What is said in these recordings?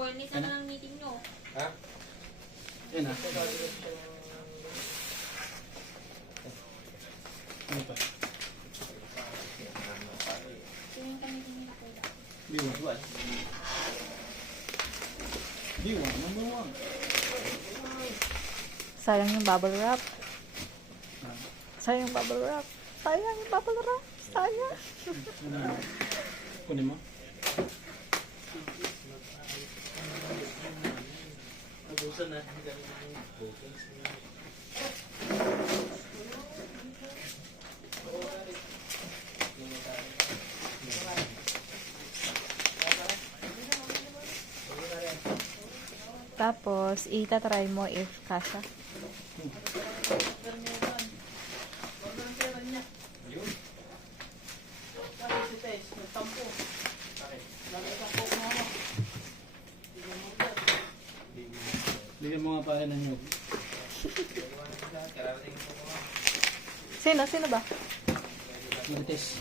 Wellness na lang meeting nyo. Ha? Yan na. Ano pa? Tingin ka meeting nila ko. B1. B1, number 1. Sayang yung bubble wrap. Sayang yung bubble wrap. Sayang yung bubble wrap. Sayang. Kunin mo. Tapos, itatry mo if kasha. Bigyan mo nga pala ng nyug. Sino? Sino ba? Marites.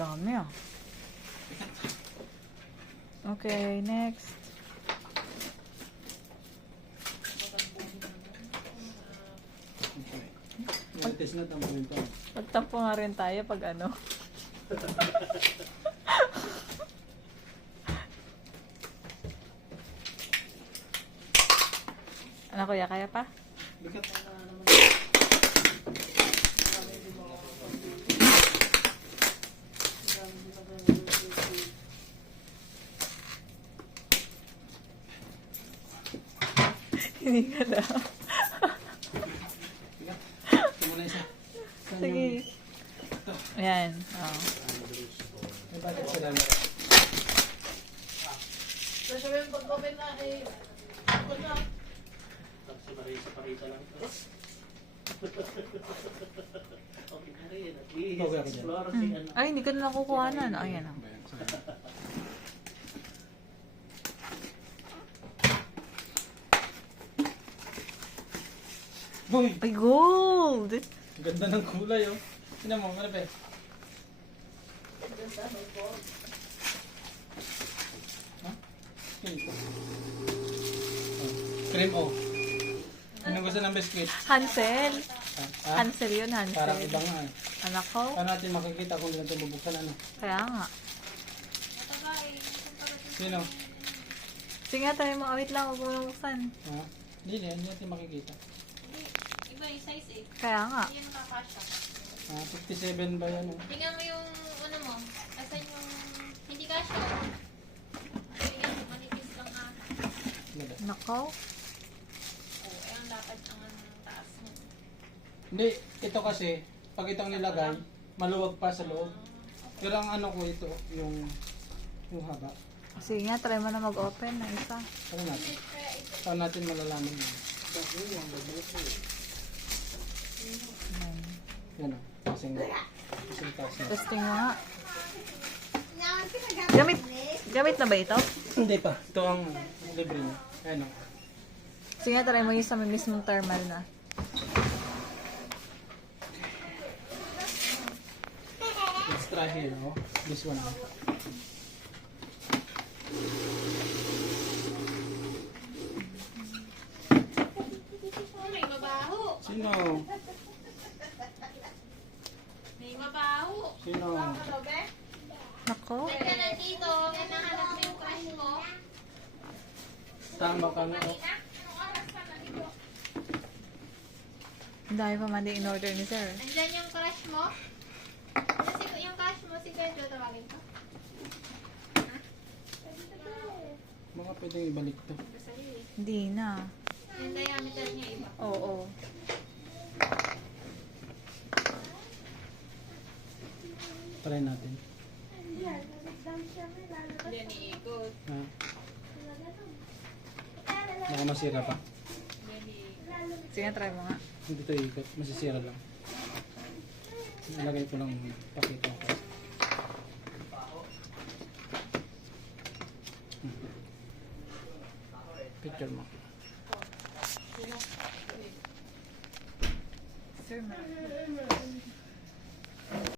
Dami ah. Okay, next. Marites na tampuin pa. Magtampo nga rin tayo pag ano. Ano kuya, kaya pa? Bigat. Hindi ka na. Bigat. Ito muna isa. Saan Sige. yung- Ayan. Oh. May bakit sila na? Ikaw kaya ka dyan? Ay, hindi ka na nakukuha na. Ayan ah. Ayan, sorry. Boy! Ay, gold! Ganda ng kulay oh. Tignan mo, ano ba eh? Ha? Cream oh. Cream oh. Anong gusto ng biscuit? Hansel. Ha? Hansel yun, Hansel. Parang iba nga eh. Anak ko. Paano natin makikita kung ganito bubuksan ano? Kaya nga. Sino? Sige nga, tayo mo. Wait lang, huwag mo buksan. Ha? Hindi natin makikita. Iba yung size eh. Kaya nga. Hindi yan nakakasya. 57 ba yan oh? Tingnan mo yung ano mo. Asan yung hindi kasya. Ayan, manipis lang ata. Ganda. Nako. Oo, ayan dapat ang taas mo. Hindi, ito kasi, pag itong nilagay, maluwag pa sa loob. Pero ang ano ko ito, yung haba. Sige nga, try mo na mag-open ng isa. Ano natin? Saan natin malalaman yun? Yan o. Kasing taas na. Testing mo nga. Gamit na ba ito? Hindi pa. Ito ang libre niya. Ayan o. Sige nga, try mo yung sa mismong thermal na. Let's try here o. This one o. Oh, may mabaho. Sino? May mabaho. Sino? Nako. Teka lang dito. May nahanap mo yung crush mo. Tama ka nga o. Ang dami pa man din in-order ni sir. Andyan yung crush mo. Kasi yung crush mo, si Pedro tawagin ko. Baka pwedeng ibalik to. Sa'yo eh. Hindi na. Yung diameter niya iba. Oo. Try natin. Hindi niikot. Ha? Baka masira pa. Hindi niikot. Sige nga, try mo nga. Hindi to ikot. Masisira lang. Nalagay ko lang muna. Pakita ko. Picture mo. Sir,